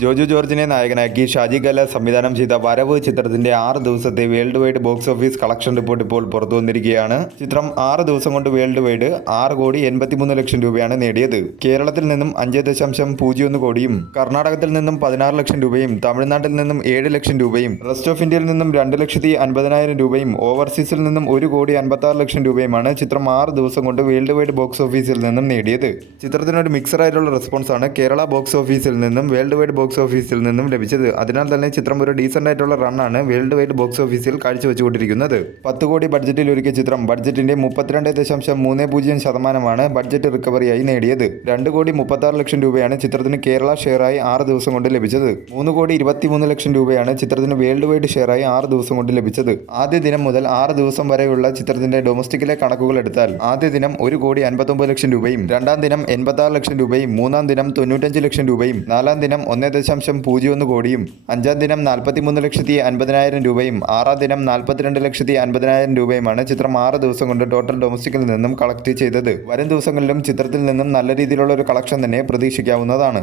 ജോജു ജോർജിനെ നായകനാക്കി ഷാജി കല സംവിധാനം ചെയ്ത വരവ് ചിത്രത്തിന്റെ 6 ദിവസത്തെ world wide box office collection report ഇപ്പോൾ പുറത്തു വന്നിരിക്കുകയാണ്. ചിത്രം 6 ദിവസം കൊണ്ട് വേൾഡ് വൈഡ് 6,83,00,000 രൂപയാണ് നേടിയത്. കേരളത്തിൽ നിന്നും 5.01 കോടിയും കർണാടകത്തിൽ നിന്നും 16 ലക്ഷം രൂപയും തമിഴ്നാട്ടിൽ നിന്നും 7 ലക്ഷം രൂപയും റെസ്റ്റ് ഓഫ് ഇന്ത്യയിൽ നിന്നും 2,50,000 രൂപയും ഓവർസീസിൽ നിന്നും 1,56,00,000 രൂപയുമാണ് ചിത്രം 6 ദിവസം കൊണ്ട് വേൾഡ് വൈഡ് ബോക്സ് ഓഫീസിൽ നിന്നും നേടിയത്. ചിത്രത്തിനൊരു മിക്സഡ് ആയിട്ടുള്ള റെസ്പോൺസാണ് കേരള ബോക്സ് ഓഫീസിൽ നിന്നും വേൾഡ് വൈഡ് ബോക്സ് ഓഫീസിൽ നിന്നും ലഭിച്ചത്. അതിനാൽ തന്നെ ചിത്രം ഒരു ഡീസന്റ് ആയിട്ടുള്ള റണ്ണാണ് വേൾഡ് വൈഡ് ബോക്സ് ഓഫീസിൽ കാഴ്ചവെച്ചുകൊണ്ടിരിക്കുന്നത്. 10 കോടി ബഡ്ജറ്റിൽ ഒരുക്കിയ ചിത്രം ബഡ്ജറ്റിന്റെ 32.30% ബഡ്ജറ്റ് റിക്കവറിയായി നേടിയത്. 2,36,00,000 രൂപയാണ് ചിത്രത്തിന് കേരള ഷെയറായി 6 ദിവസം കൊണ്ട് ലഭിച്ചത്. 3,23,00,000 രൂപയാണ് ചിത്രത്തിന് വേൾഡ് വൈഡ് ഷെയറായി 6 ദിവസം കൊണ്ട് ലഭിച്ചത്. ആദ്യ ദിനം മുതൽ 6 ദിവസം വരെയുള്ള ചിത്രത്തിന്റെ ഡൊമസ്റ്റിക്കിലെ കണക്കുകൾ എടുത്താൽ ആദ്യ ദിനം 1,59,00,000 രൂപയും, രണ്ടാം ദിനം 86 ലക്ഷം രൂപയും, മൂന്നാം ദിനം 95 ലക്ഷം രൂപയും, നാലാം ദിനം 1.01 കോടിയും, അഞ്ചാം ദിനം 43,50,000 രൂപയും, ആറാം ദിനം 42,50,000 രൂപയുമാണ് ചിത്രം 6 ദിവസം കൊണ്ട് ടോട്ടൽ ഡൊമസ്റ്റിക്കിൽ നിന്നും കളക്ട് ചെയ്തത്. വരും ദിവസങ്ങളിലും ചിത്രത്തിൽ നിന്നും നല്ല രീതിയിലുള്ള ഒരു കളക്ഷൻ തന്നെ പ്രതീക്ഷിക്കാവുന്നതാണ്.